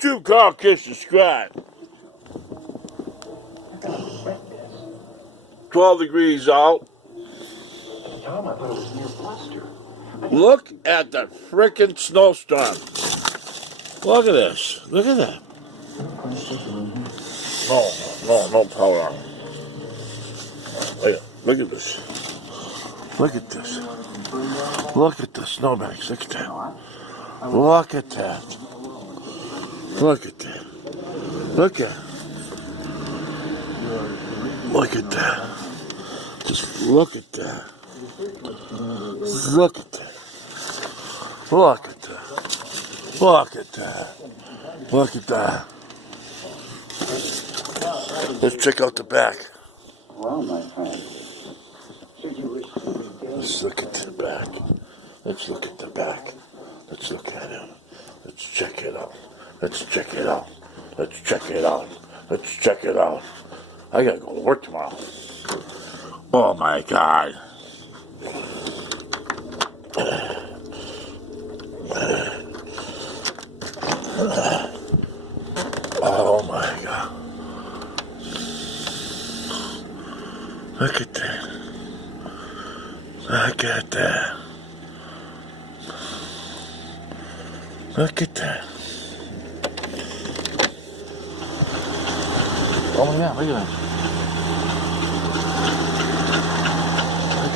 YouTube, call Kish, subscribe. 12 degrees out. Tom, I thought it was near bluster. Look at the frickin' snowstorm. Look at this. Look at that. No power on. Look at this. Look at this. Look at the snowbanks. Look at that. Look at that. Look at that. Look at. Look at that. Just look at that. Look at that. Look at that. Look at that. Look at that. Let's check out the back. Well, my friend. Let's look at the back. Let's look at the back. Let's look at it. Let's check it out. Let's check it out. Let's check it out. Let's check it out. I gotta go to work tomorrow. Oh my God. Oh my God. Look at that. Look at that. Look at that. Oh my God, look at that. Look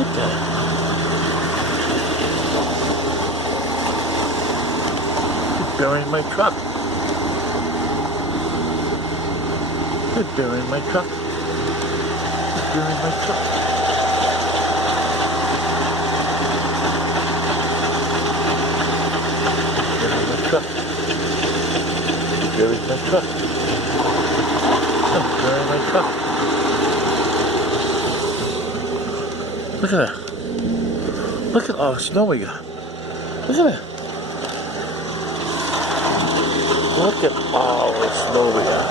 at that. It's burying my truck. It's burying my truck. It's burying my truck. Burying my truck. I'm burying my truck. Look at that. Look at all the snow we got. Look at that. Look at all the snow we got.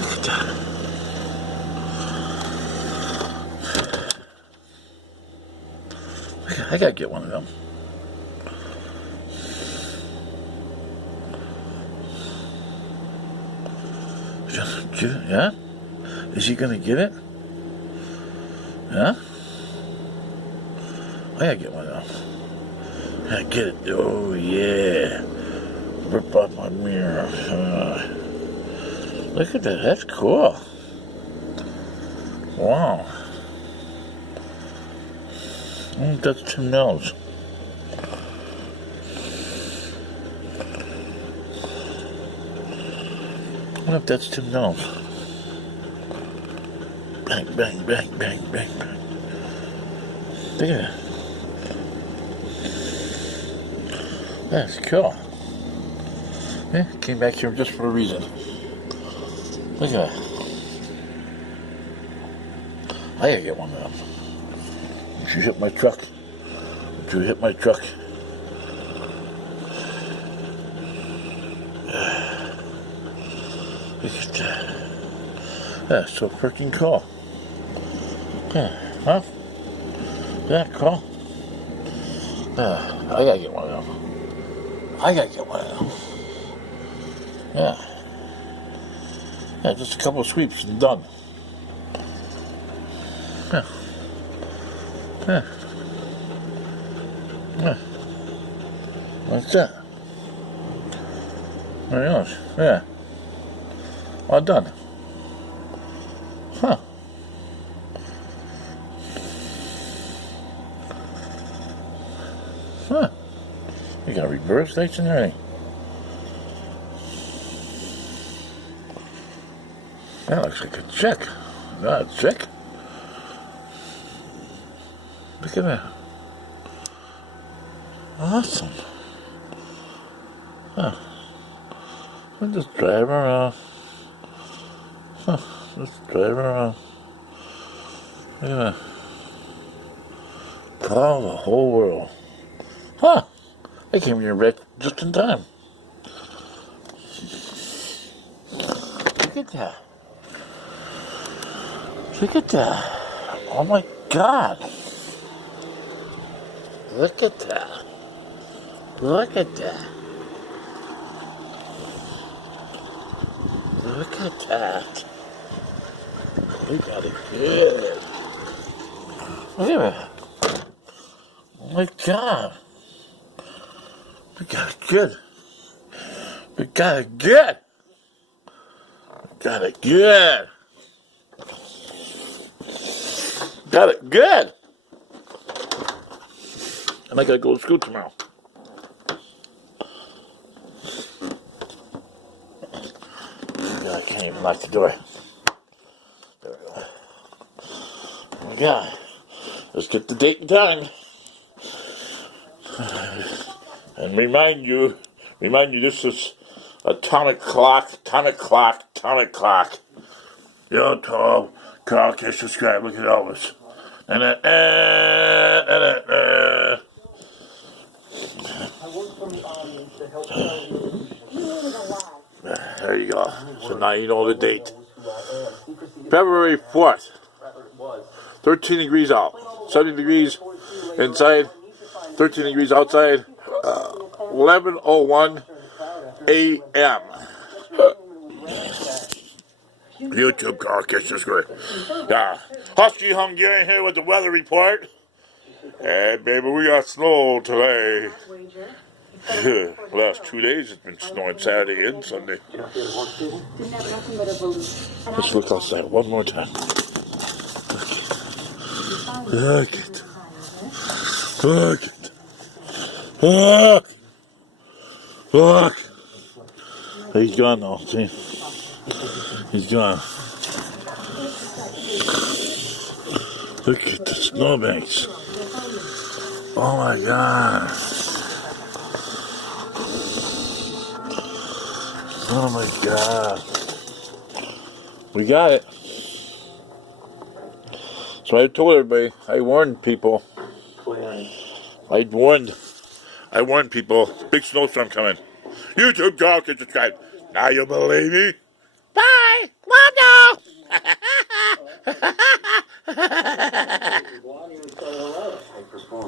Look at that. I gotta get one of them. Yeah? Is he gonna get it? Yeah? I gotta get one of them. I gotta get it. Oh yeah. Rip off my mirror. Look at that. That's cool. Wow. That's Tim Nels. I wonder if that's Tim Nels. Bang, bang, bang, bang, bang, bang. Look at that. That's cool. Yeah, came back here just for a reason. Look at that. I gotta get one of them. Would you hit my truck? Would you hit my truck? Look at that. That's so freaking cool. Yeah, huh? That cool? I gotta get one of them. I gotta get one of them. Yeah. Yeah, just a couple of sweeps and done. Yeah. Yeah. Yeah. What's that? Very nice. Yeah. All done. Huh. Huh. You got reverse lights and everything. That looks like a check. Not a check. Look at that. Awesome. Huh. We'll just drive around. Huh. Just drive around. Look at that. Call the whole world. Huh. I came here back just in time. Look at that. Look at that. Oh my God. Look at that. Look at that. Look at that. We got it good. Look at that. Oh my God. We got it good. We got it good. We got it good. Got it good. And I gotta go to school tomorrow. I can't even lock the door. There we go. Oh my God. Let's get the date and time. And remind you, this is atomic clock. Yo, Tom, Carl, Kish, subscribe. Look at Elvis. And I work from the audience to help tell you. there you go. So now you know the date. February 4th. 13 degrees out. 70 degrees inside. 13 degrees outside. 11:01 a.m. YouTube, Carl Kish, subscribe. Yeah. Husky Hungarian here with the weather report. Hey, baby, we got snow today. Last 2 days it's been snowing Saturday and Sunday. Let's look outside one more time. Look at it. Look at it. Look. Look. He's gone now, see? He's gone. Look at the snowbanks. Oh my God. Oh my God. We got it. So I told everybody, I warned people. I warned people, big snowstorm coming. YouTube, Carl Kish, subscribe. Now you believe me? Bye. Love you.